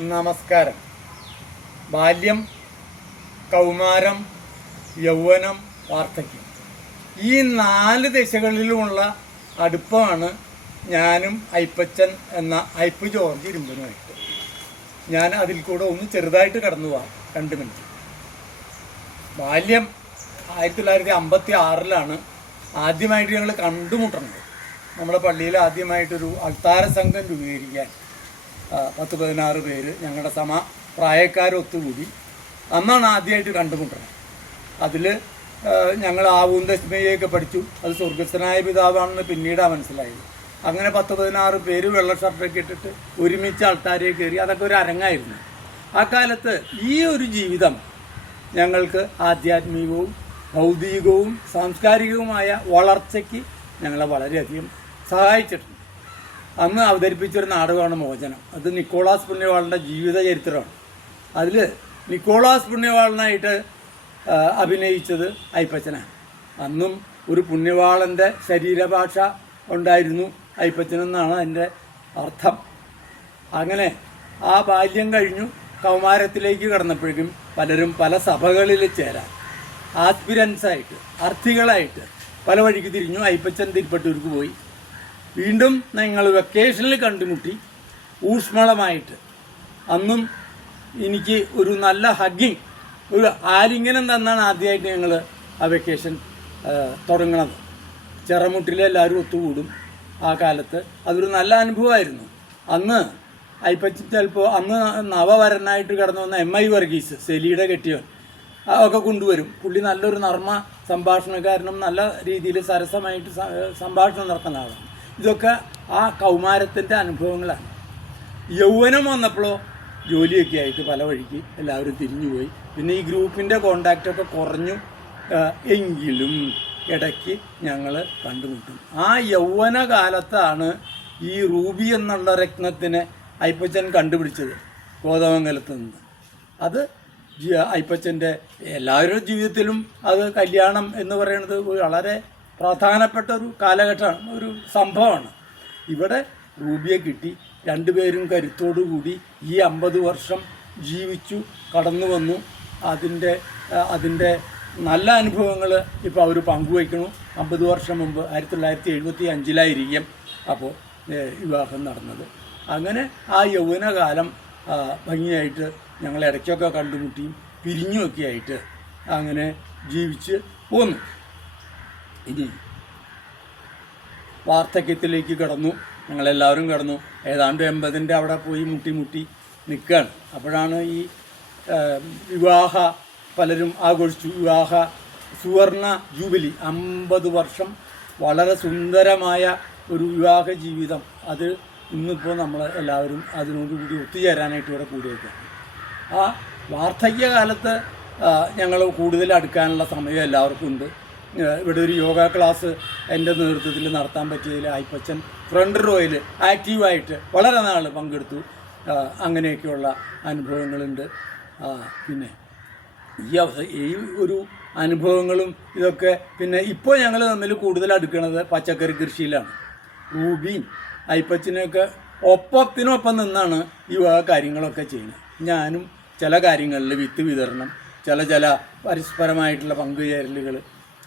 നമസ്കാരം. ബാല്യം, കൗമാരം, യൗവനം, വാർദ്ധക്യം, ഈ 4 ദശകളിലുമുള്ള അടുപ്പമാണ് ഞാനും അയ്പ്പച്ചൻ എന്ന അയ്പ്പ് ജോർജ് ഇരുമ്പനുമായിട്ട്. ഞാൻ അതിൽ കൂടെ ഒന്ന് ചെറുതായിട്ട് കടന്നു പോവാം. 2 മിനിറ്റ്. ബാല്യം 1956 ആദ്യമായിട്ട് ഞങ്ങൾ കണ്ടുമുട്ടുന്നത്. നമ്മുടെ പള്ളിയിൽ ആദ്യമായിട്ടൊരു അൾത്താര സംഘം രൂപീകരിക്കാൻ 10-16 പേര് ഞങ്ങളുടെ പ്രായക്കാരൊത്തുകൂടി അന്നാണ് ആദ്യമായിട്ട് കണ്ടുമുട്ടുന്നത്. അതിൽ ഞങ്ങൾ ആവൂന്തസ്മയൊക്കെ പഠിച്ചു. അത് സ്വർഗസ്ഥനായ പിതാവാണെന്ന് പിന്നീടാണ് മനസ്സിലായത്. അങ്ങനെ 10-16 പേര് വെള്ള ഷർട്ടൊക്കെ ഇട്ടിട്ട് ഒരുമിച്ച് ആൾത്താരെ കയറി. അതൊക്കെ ഒരു അരങ്ങായിരുന്നു. ആ കാലത്ത് ഈ ഒരു ജീവിതം ഞങ്ങൾക്ക് ആധ്യാത്മികവും ഭൗതികവും സാംസ്കാരികവുമായ വളർച്ചയ്ക്ക് ഞങ്ങളെ വളരെയധികം സഹായിച്ചിട്ടുണ്ട്. അന്ന് അവതരിപ്പിച്ചൊരു നാടകമാണ് മോചനം. അത് നിക്കോളാസ് പുണ്യവാളൻ്റെ ജീവിത ചരിത്രമാണ്. അതിൽ നിക്കോളാസ് പുണ്യവാളനായിട്ട് അഭിനയിച്ചത് അയ്പ്പച്ചനാണ്. അന്നും ഒരു പുണ്യവാളൻ്റെ ശരീരഭാഷ ഉണ്ടായിരുന്നു അയ്പ്പച്ചനെന്നാണ് അതിൻ്റെ അർത്ഥം. അങ്ങനെ ആ ബാല്യം കഴിഞ്ഞു കൗമാരത്തിലേക്ക് കടന്നപ്പോഴേക്കും പലരും പല സഭകളിൽ ചേരാൻ ആസ്പിരൻസായിട്ട് അർത്ഥികളായിട്ട് പല വഴിക്ക് തിരിഞ്ഞു. അയ്പ്പച്ചൻ തിരുപ്പട്ടൂർക്ക് പോയി. വീണ്ടും ഞങ്ങൾ വെക്കേഷനിൽ കണ്ടുമുട്ടി ഊഷ്മളമായിട്ട്. അന്നും എനിക്ക് ഒരു നല്ല ഹഗ്ഗിങ്, ഒരു ആലിംഗനം തന്നാണ് ആദ്യമായിട്ട് ഞങ്ങൾ ആ വെക്കേഷൻ തുടങ്ങണത്. ചെറമുട്ടിൽ എല്ലാവരും ഒത്തുകൂടും. ആ കാലത്ത് അതൊരു നല്ല അനുഭവമായിരുന്നു. അന്ന് അയ്പ്പച്ചൻ ചിലപ്പോൾ അന്ന് നവവരനായിട്ട് കടന്നു വന്ന MI വർഗീസ്, സെലിയുടെ കെട്ടിയവൻ, ഒക്കെ കൊണ്ടുവരും. പുള്ളി നല്ലൊരു നർമ്മ സംഭാഷണക്കാരനും നല്ല രീതിയിൽ സരസമായിട്ട് സംഭാഷണം നടത്തുന്ന ആളാണ്. ഇതൊക്കെ ആ കൗമാരത്തിൻ്റെ അനുഭവങ്ങളാണ്. യൗവനം വന്നപ്പോഴോ ജോലിയൊക്കെ ആയിട്ട് പല വഴിക്ക് എല്ലാവരും തിരിഞ്ഞുപോയി. പിന്നെ ഈ ഗ്രൂപ്പിൻ്റെ കോണ്ടാക്റ്റൊക്കെ കുറഞ്ഞു. എങ്കിലും ഇടയ്ക്ക് ഞങ്ങൾ കണ്ടുമുട്ടും. ആ യൗവന കാലത്താണ് ഈ റൂബി എന്നുള്ള രത്നത്തിനെ അയ്പ്പച്ചൻ കണ്ടുപിടിച്ചത് കോതമംഗലത്ത് നിന്ന്. അത് അയ്പ്പച്ചൻ്റെ എല്ലാവരുടെ ജീവിതത്തിലും അത് കല്യാണം എന്ന് പറയുന്നത് വളരെ പ്രധാനപ്പെട്ട ഒരു കാലഘട്ടമാണ്, ഒരു സംഭവമാണ്. ഇവിടെ റൂബിയെ കിട്ടി. 2 പേരും കരുത്തോടു കൂടി ഈ 50 വർഷം ജീവിച്ചു കടന്നു വന്നു. അതിൻ്റെ നല്ല അനുഭവങ്ങൾ ഇപ്പോൾ അവർ പങ്കുവയ്ക്കണു. 50 വർഷം മുമ്പ് 1975 അപ്പോൾ വിവാഹം നടന്നത്. അങ്ങനെ ആ യൗവനകാലം ഭംഗിയായിട്ട് ഞങ്ങൾ ഇടയ്ക്കൊക്കെ കണ്ടുമുട്ടിയും പിരിഞ്ഞുമൊക്കെ ആയിട്ട് അങ്ങനെ ജീവിച്ച് പോന്നു. ഇനി വാർദ്ധക്യത്തിലേക്ക് കടന്നു. ഞങ്ങളെല്ലാവരും കടന്നു. ഏതാണ്ട് 80 അവിടെ പോയി മുട്ടി നിൽക്കുകയാണ്. അപ്പോഴാണ് ഈ വിവാഹ പലരും ആഘോഷിച്ചു. വിവാഹ സുവർണ ജൂബിലി 50 വർഷം വളരെ സുന്ദരമായ ഒരു വിവാഹ ജീവിതം. അത് ഇന്നിപ്പോൾ നമ്മൾ എല്ലാവരും അതിനോടുകൂടി ഒത്തുചേരാനായിട്ട് ഇവിടെ കൂടിയേക്കാണ്. ആ വാർദ്ധക്യകാലത്ത് ഞങ്ങൾ കൂടുതൽ അടുക്കാനുള്ള സമയം എല്ലാവർക്കും ഉണ്ട്. ഇവിടെ ഒരു യോഗ ക്ലാസ് എൻ്റെ നേതൃത്വത്തിൽ നടത്താൻ പറ്റിയതിൽ അയ്പ്പച്ചൻ ഫ്രണ്ട് റോയിൽ ആക്റ്റീവായിട്ട് വളരെ നാൾ പങ്കെടുത്തു. അങ്ങനെയൊക്കെയുള്ള അനുഭവങ്ങളുണ്ട്. പിന്നെ ഈ ഒരു അനുഭവങ്ങളും ഇതൊക്കെ പിന്നെ ഇപ്പോൾ ഞങ്ങൾ തമ്മിൽ കൂടുതൽ അടുക്കുന്നത് പച്ചക്കറി കൃഷിയിലാണ്. റൂബിയും അയ്പ്പച്ചനൊക്കെ ഒപ്പത്തിനൊപ്പം നിന്നാണ് ഈ കാര്യങ്ങളൊക്കെ ചെയ്യുന്നത്. ഞാനും ചില കാര്യങ്ങളിൽ വിത്ത് വിതരണം, ചില പരസ്പരമായിട്ടുള്ള പങ്കുചേരലുകൾ,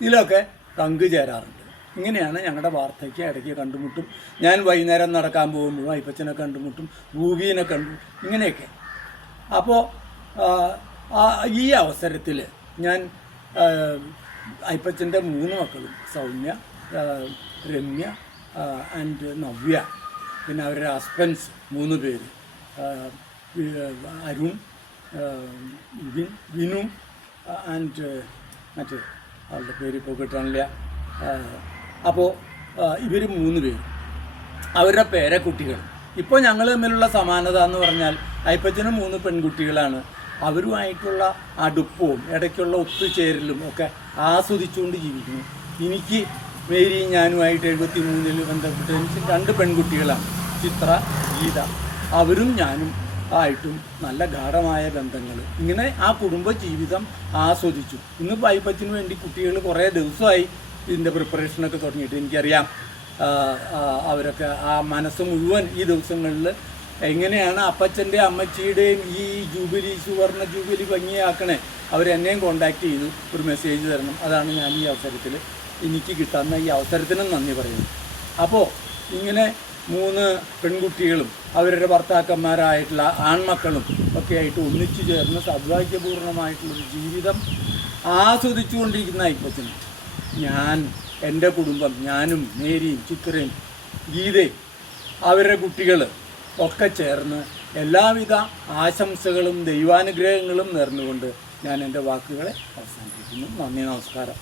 ഇതിലൊക്കെ പങ്കുചേരാറുണ്ട്. ഇങ്ങനെയാണ് ഞങ്ങളുടെ വാർദ്ധക്യം. ഇടയ്ക്ക് കണ്ടുമുട്ടും. ഞാൻ വൈകുന്നേരം നടക്കാൻ പോകുമ്പോഴും അയ്പ്പച്ചനെ കണ്ടുമുട്ടും, ഭൂവീനെ കണ്ടു, ഇങ്ങനെയൊക്കെ. അപ്പോൾ ഈ അവസരത്തിൽ ഞാൻ അയ്പ്പച്ചൻ്റെ 3 മക്കളും, സൗമ്യ, രമ്യ ആൻഡ് നവ്യ, പിന്നെ അവരുടെ ഹസ്ബൻഡ്സ് 3 പേര്, അരുൺ, വിനു ആൻഡ് മറ്റേ അവളുടെ പേര് ഇപ്പോൾ കിട്ടാനില്ല. അപ്പോൾ ഇവർ 3 പേര്, അവരുടെ പേരക്കുട്ടികൾ. ഇപ്പോൾ ഞങ്ങൾ തമ്മിലുള്ള സമാനത എന്ന് പറഞ്ഞാൽ അയ്പ്പച്ചനും 3 പെൺകുട്ടികളാണ്. അവരുമായിട്ടുള്ള അടുപ്പവും ഇടയ്ക്കുള്ള ഒത്തുചേരലും ഒക്കെ ആസ്വദിച്ചുകൊണ്ട് ജീവിക്കുന്നു. എനിക്ക് മേരിയും ഞാനുമായിട്ട് 73 ബന്ധപ്പെട്ട് എനിക്ക് 2 പെൺകുട്ടികളാണ്, ചിത്ര, ഗീത. അവരും ഞാനും ആയിട്ടും നല്ല ഗാഢമായ ബന്ധങ്ങൾ. ഇങ്ങനെ ആ കുടുംബ ജീവിതം ആസ്വദിച്ചു. ഇന്നിപ്പോൾ അയ്പ്പച്ചന് വേണ്ടി കുട്ടികൾ കുറേ ദിവസമായി ഇതിൻ്റെ പ്രിപ്പറേഷനൊക്കെ തുടങ്ങിയിട്ട്. എനിക്കറിയാം അവരൊക്കെ ആ മനസ്സ് മുഴുവൻ ഈ ദിവസങ്ങളിൽ എങ്ങനെയാണ് അപ്പച്ചൻ്റെ അമ്മച്ചിയുടെയും ഈ ജൂബിലി സുവർണ ജൂബിലി ഭംഗിയാക്കണേ, അവരെന്നെയും കോണ്ടാക്ട് ചെയ്തു, ഒരു മെസ്സേജ് തരണം. അതാണ് ഞാൻ ഈ അവസരത്തിൽ എനിക്ക് കിട്ടുന്ന ഈ അവസരത്തിനും നന്ദി പറയുന്നു. അപ്പോൾ ഇങ്ങനെ 3 പെൺകുട്ടികളും അവരുടെ ഭർത്താക്കന്മാരായിട്ടുള്ള ആൺമക്കളും ഒക്കെ ആയിട്ട് ഒന്നിച്ചു ചേർന്ന് സൗഭാഗ്യപൂർണ്ണമായിട്ടുള്ളൊരു ജീവിതം ആസ്വദിച്ചുകൊണ്ടിരിക്കുന്ന അയ്യപ്പച്ചനും ഞാൻ, എൻ്റെ കുടുംബം, ഞാനും മേരിയും ചിത്രയും ഗീതയും അവരുടെ കുട്ടികൾ ഒക്കെ ചേർന്ന് എല്ലാവിധ ആശംസകളും ദൈവാനുഗ്രഹങ്ങളും നേർന്നുകൊണ്ട് ഞാൻ എൻ്റെ വാക്കുകളെ അവസാനിപ്പിക്കുന്നു. നന്ദി, നമസ്കാരം.